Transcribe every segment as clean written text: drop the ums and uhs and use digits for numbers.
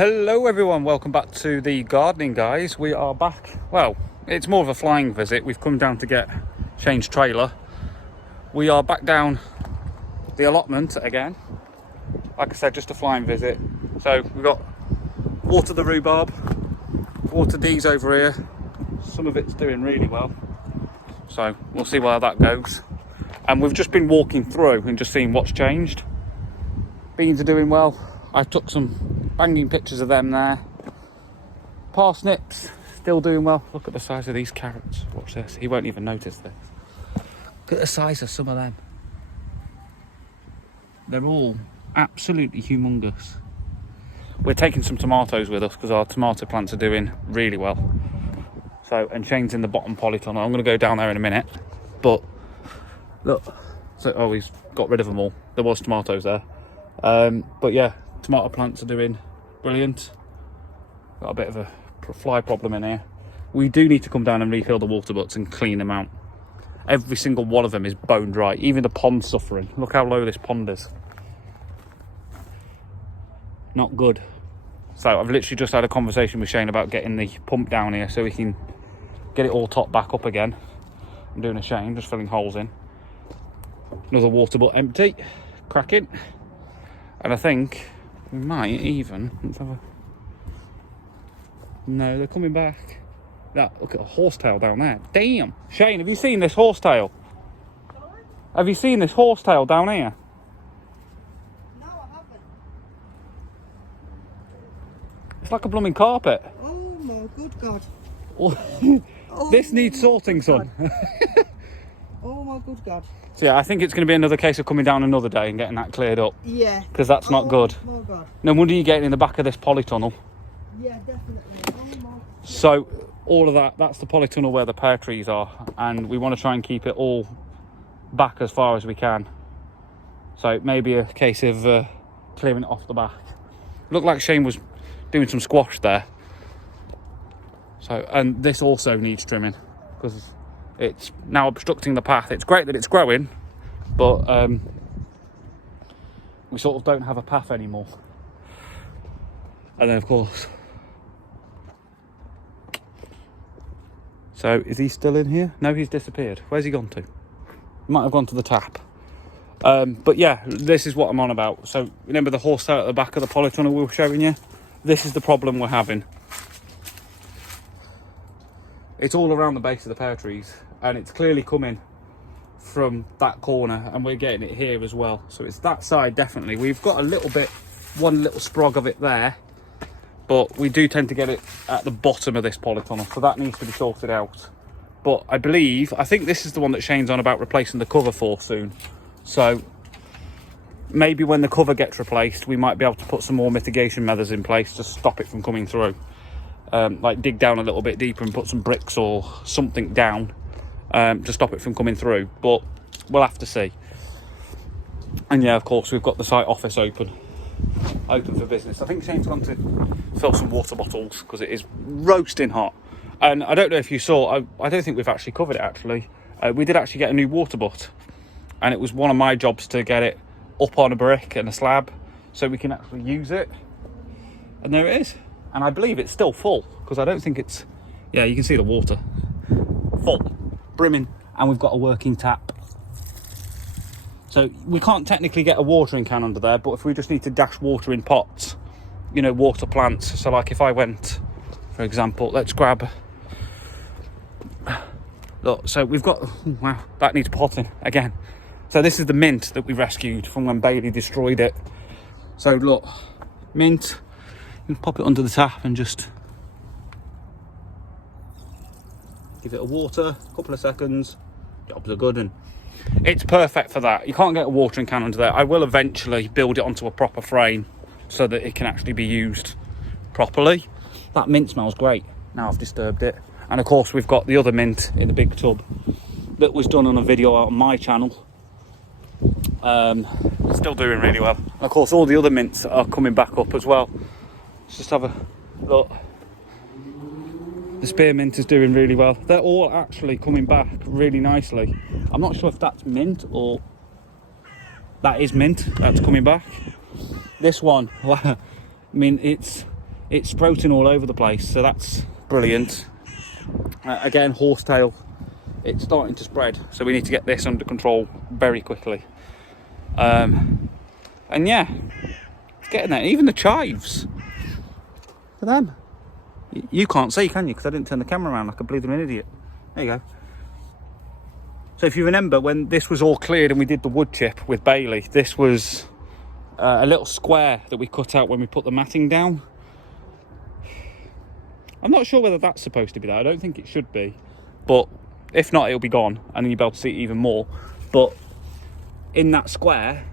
Hello everyone, welcome back to the gardening, guys. We are back. Well, it's more of a flying visit. We've come down to get Shane's trailer. We are back down the allotment again. Like I said, just a flying visit. So we've got water the rhubarb, water D's over here. Some of it's doing really well, so we'll see where that goes. And we've just been walking through and just seeing what's changed. Beans are doing well. I took some banging pictures of them there. Parsnips still doing well. Look at the size of these carrots. Watch this. He won't even notice this. Look at the size of some of them. They're all absolutely humongous. We're taking some tomatoes with us because our tomato plants are doing really well. So, and Shane's in the bottom polytunnel. I'm going to go down there in a minute. But look, so oh, he's got rid of them all. There was tomatoes there. But yeah, tomato plants are doing brilliant. Got a bit of a fly problem in here. We do need to come down and refill the water butts and clean them out. Every single one of them is bone dry. Even the pond's suffering. Look how low this pond is. Not good. So I've literally just had a conversation with Shane about getting the pump down here so we can get it all topped back up again. I'm doing a Shane, just filling holes in. Another water butt empty. Cracking. And I think we might even, let's have a, no, they're coming back. Look at a horsetail down there. Damn. Shane, have you seen this horsetail? Sorry? Have you seen this horsetail down here? No, I haven't. It's like a blooming carpet. Oh my good God. This needs sorting, son. Oh my good God. So yeah, I think it's going to be another case of coming down another day and getting that cleared up. Yeah. Because that's not good. Oh my God. No wonder you're getting in the back of this polytunnel. Yeah, definitely. Oh my. So all of that's the polytunnel where the pear trees are, and we want to try and keep it all back as far as we can. So it may be a case of clearing it off the back. Looked like Shane was doing some squash there. So, and this also needs trimming because it's now obstructing the path. It's great that it's growing, but we sort of don't have a path anymore. And then of course, so is he still in here? No, he's disappeared. Where's he gone to? He might have gone to the tap. But yeah, this is what I'm on about. So remember the horsetail at the back of the polytunnel we were showing you? This is the problem we're having. It's all around the base of the pear trees, and it's clearly coming from that corner, and we're getting it here as well. So it's that side definitely. We've got a little bit, one little sprog of it there, but we do tend to get it at the bottom of this polytunnel, so that needs to be sorted out. But I think this is the one that Shane's on about replacing the cover for soon. So maybe when the cover gets replaced, we might be able to put some more mitigation measures in place to stop it from coming through. Like dig down a little bit deeper and put some bricks or something down to stop it from coming through, but we'll have to see. And yeah, of course, we've got the site office open for business. I think Shane's gone to fill some water bottles because it is roasting hot. And I don't know if you saw, I don't think we've actually covered it actually. We did actually get a new water butt, and it was one of my jobs to get it up on a brick and a slab so we can actually use it. And there it is. And I believe it's still full because I don't think it's, yeah, you can see the water full, brimming, and we've got a working tap. So we can't technically get a watering can under there, but if we just need to dash water in pots, you know, water plants. So like if I went, for example, let's grab, look, so we've got, wow, that needs potting again. So this is the mint that we rescued from when Bailey destroyed it. So look, mint. Pop it under the tap and just give it a water, a couple of seconds, jobs are good, and it's perfect for that. You can't get a watering can under there. I will eventually build it onto a proper frame so that it can actually be used properly. That mint smells great. Now I've disturbed it. And of course we've got the other mint in the big tub that was done on a video on my channel. Still doing really well. And of course all the other mints are coming back up as well. Let's just have a look. The spearmint is doing really well. They're all actually coming back really nicely. I'm not sure if that's mint or that is mint that's coming back. This one, I mean, it's it's sprouting all over the place, so that's brilliant. Again, horsetail, it's starting to spread, so we need to get this under control very quickly. And yeah, it's getting there. Even the chives, for them. You can't see, can you? Because I didn't turn the camera around like a blooming idiot. There you go. So if you remember, when this was all cleared and we did the wood chip with Bailey, this was a little square that we cut out when we put the matting down. I'm not sure whether that's supposed to be there. I don't think it should be, but if not, it'll be gone and then you'll be able to see it even more. But in that square,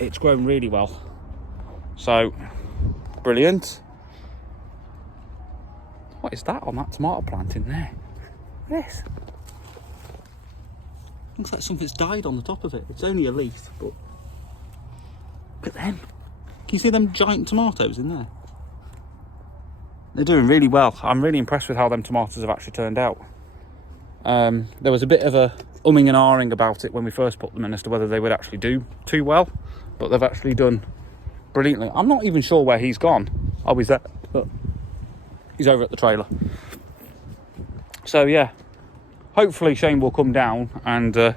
it's grown really well. So, brilliant. What is that on that tomato plant in there? This. Looks like something's died on the top of it. It's only a leaf, but look at them. Can you see them giant tomatoes in there? They're doing really well. I'm really impressed with how them tomatoes have actually turned out. There was a bit of a umming and ahhing about it when we first put them in as to whether they would actually do too well, but they've actually done brilliantly. I'm not even sure where he's gone. Oh, he's there, but he's over at the trailer. So yeah, hopefully Shane will come down and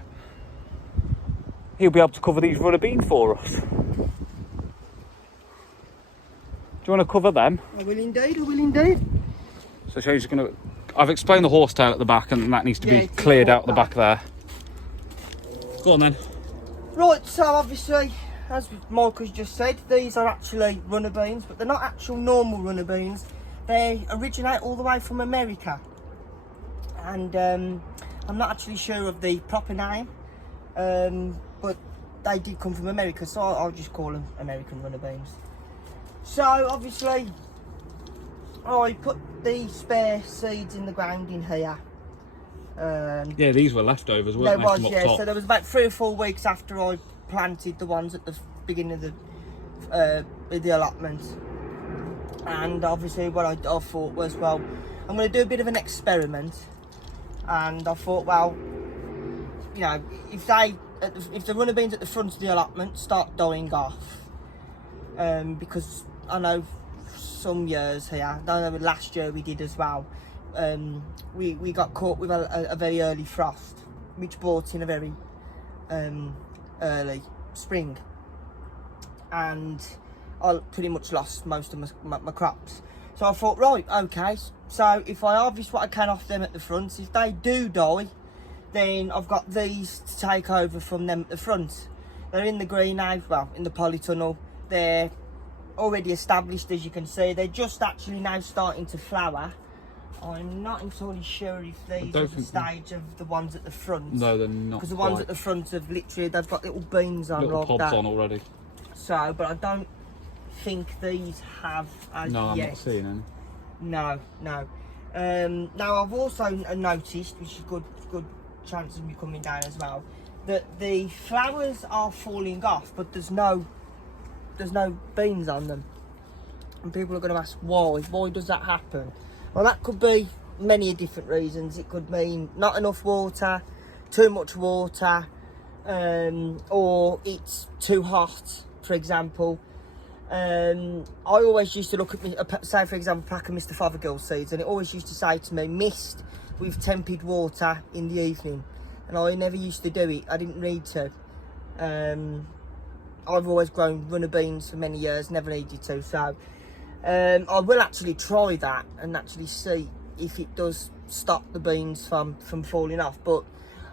he'll be able to cover these runner beans for us. Do you want to cover them? I will indeed, I will indeed. So Shane's going to... I've explained the horsetail at the back and that needs to be cleared out the back there. Go on then. Right, so obviously, as Michael's just said, these are actually runner beans, but they're not actual normal runner beans. They originate all the way from America. And I'm not actually sure of the proper name, but they did come from America, so I'll just call them American runner beans. So obviously, I put the spare seeds in the ground in here. Yeah, these were leftovers, weren't they? There was, yeah. So there was about 3 or 4 weeks after I planted the ones at the beginning of the allotment. And obviously what I thought was, well, I'm going to do a bit of an experiment. And I thought, well, you know, if the runner beans at the front of the allotment start dying off, because I know some years here, I know last year we did as well, we got caught with a very early frost, which brought in a very early spring, and I pretty much lost most of my crops. So I thought, right, okay, so if I harvest what I can off them at the front, if they do die, then I've got these to take over from them at the front. They're in the greenhouse, well, in the polytunnel. They're already established, as you can see. They're just actually now starting to flower. I'm not entirely sure if these are the stage of the ones at the front. No, they're not. Because the ones at the front have literally, they've got little beans on little like pods that. on already. So, but I don't think these have as No, I'm yet. not seeing any. No. Now I've also noticed, which is good chance of me coming down as well, that the flowers are falling off, but there's no beans on them. And people are going to ask why does that happen? Well, that could be many different reasons. It could mean not enough water, too much water, or it's too hot, for example. I always used to look at, say for example, a pack of Mr. Fothergill seeds, and it always used to say to me, mist with tepid water in the evening, and I never used to do it. I didn't need to. I've always grown runner beans for many years, never needed to, so I will actually try that and actually see if it does stop the beans from falling off. But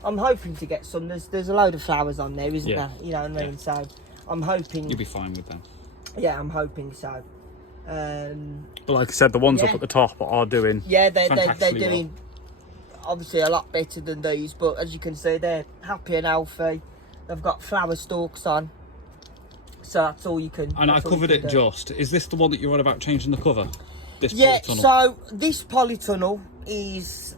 I'm hoping to get some. There's a load of flowers on there, isn't there? You know what I mean? So I'm hoping You'll be fine with them. Yeah, I'm hoping so. But like I said, the ones up at the top are doing they're fantastically doing obviously a lot better than these, but as you can see, they're happy and healthy. They've got flower stalks on, so that's all you can. And I covered it just. Is this the one that you're on about changing the cover? This polytunnel? So this polytunnel is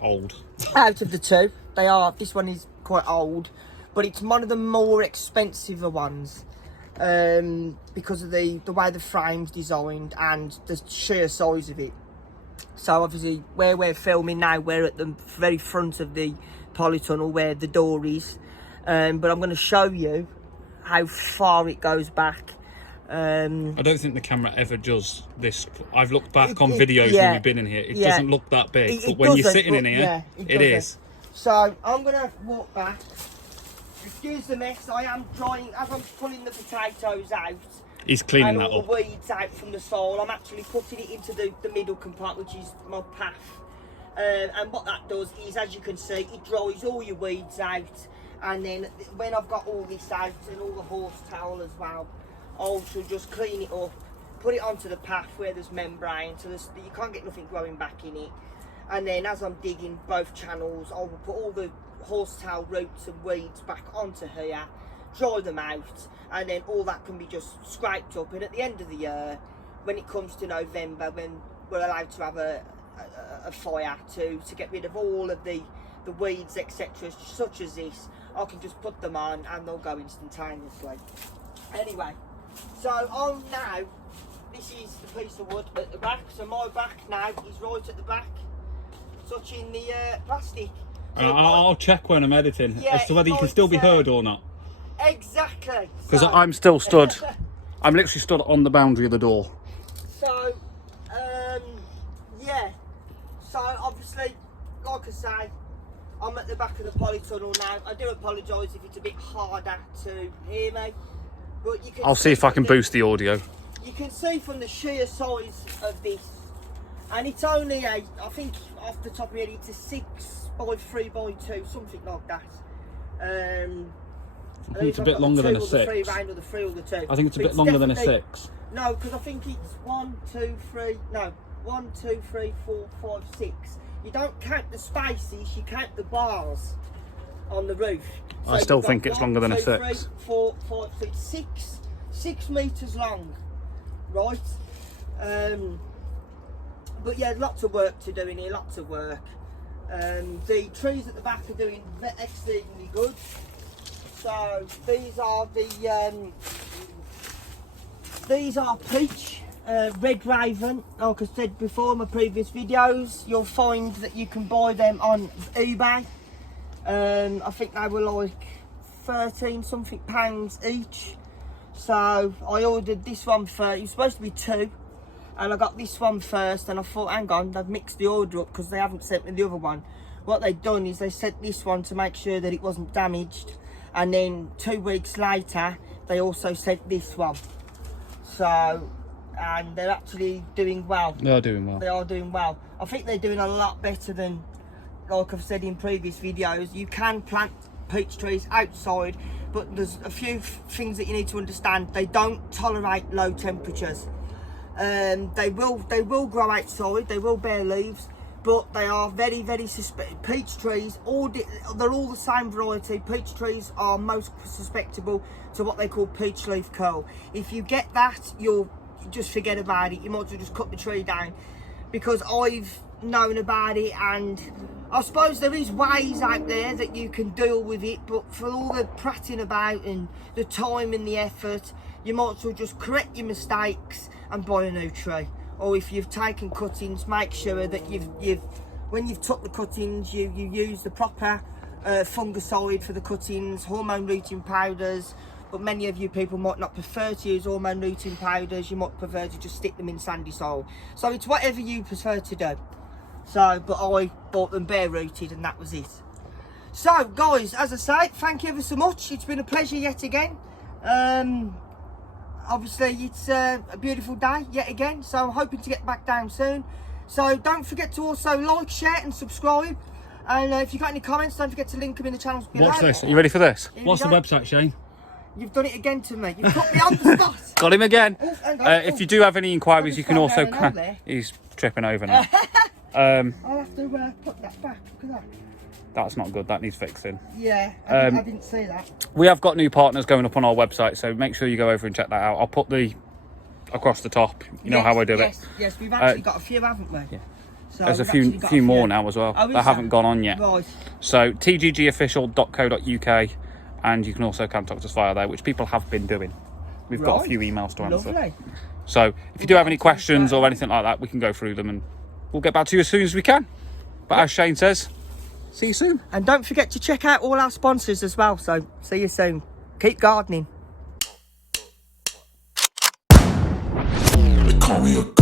old. Out of the two, they are. This one is quite old, but it's one of the more expensive ones. Because of the way the frame's designed and the sheer size of it. So obviously where we're filming now, we're at the very front of the polytunnel where the door is, but I'm going to show you how far it goes back. I don't think the camera ever does this. I've looked back on videos when we've been in here. It doesn't look that big, but when you're sitting in here, it is. So I'm gonna walk back. Excuse the mess. I am trying as I'm pulling the potatoes out. He's cleaning and that all up. the weeds out from the soil. I'm actually putting it into the middle compartment, which is my path. And what that does is, as you can see, it dries all your weeds out. And then when I've got all this out and all the horse towel as well, I'll just clean it up, put it onto the path where there's membrane, so you can't get nothing growing back in it. And then as I'm digging both channels, I will put all the horsetail roots and weeds back onto here, dry them out, and then all that can be just scraped up. And at the end of the year, when it comes to November, when we're allowed to have a fire to get rid of all of the weeds, etc., such as this, I can just put them on and they'll go instantaneously. Anyway, so on now, this is the piece of wood at the back, so my back now is right at the back, touching the plastic. So I'll check when I'm editing as to whether you can still be heard or not. Exactly. Because I'm still stood, I'm literally stood on the boundary of the door. So, yeah, so obviously, like I say, I'm at the back of the polytunnel now. I do apologise if it's a bit harder to hear me, but you can. I'll see if I can boost the audio. You can see from the sheer size of this, and it's only I think off the top of my head, it's a 6 by 3 by 2, something like that. I think it's a bit longer than a 6. I think it's a bit longer than a 6. No, because I think it's 1, 2, 3. No, 1, 2, 3, 4, 5, 6. You don't count the spaces, you count the bars on the roof. So I still think it's longer than a 6. 3, 4, 5, 6 metres long, right? But yeah, lots of work to do in here, lots of work. The trees at the back are doing exceedingly good. So these are peach, red raven. Like I said before in my previous videos, you'll find that you can buy them on eBay. I think they were like 13 something pounds each. So I ordered this one first. It was supposed to be 2, and I got this one first, and I thought, hang on, they've mixed the order up because they haven't sent me the other one. What they've done is they sent this one to make sure that it wasn't damaged, and then 2 weeks later they also sent this one. So, and they're actually doing well. They are doing well. They are doing well. I think they're doing a lot better than, like I've said in previous videos, you can plant peach trees outside, but there's a few things that you need to understand. They don't tolerate low temperatures. They will grow outside, they will bear leaves, but they are very, very peach trees, they're all the same variety. Peach trees are most susceptible to what they call peach leaf curl. If you get that, you'll just forget about it. You might as well just cut the tree down, because I've known about it, and I suppose there is ways out there that you can deal with it, but for all the prattling about and the time and the effort, you might as well just correct your mistakes and buy a new tree. Or if you've taken cuttings, make sure that when you've took the cuttings, you use the proper fungicide for the cuttings, hormone rooting powders. But many of you people might not prefer to use hormone rooting powders. You might prefer to just stick them in sandy soil. So it's whatever you prefer to do. So, but I bought them bare rooted, and that was it. So guys, as I say, thank you ever so much. It's been a pleasure yet again. Obviously it's a beautiful day yet again, so I'm hoping to get back down soon. So don't forget to also like, share and subscribe, and if you've got any comments, don't forget to link them in the channels below. Watch this. Are you ready for this? Here What's the website, Shane? You've done it again to me. You've put me on the spot. Got him again. Oh, hang on. If you do have any inquiries, you can also there. he's tripping over now. I'll have to put that back. Look at that. That's not good. That needs fixing. Yeah, I didn't see that. We have got new partners going up on our website, so make sure you go over and check that out. I'll put the across the top. You know how I do it. Yes, we've actually got a few, haven't we? Yeah. So there's a few more now as well that haven't gone on yet. Right. So tggofficial.co.uk, and you can also contact us via there, which people have been doing. We've got a few emails to answer. Lovely. So if you do have any questions or anything like that, we can go through them and we'll get back to you as soon as we can. But as Shane says, see you soon. And don't forget to check out all our sponsors as well. So see you soon. Keep gardening. call me a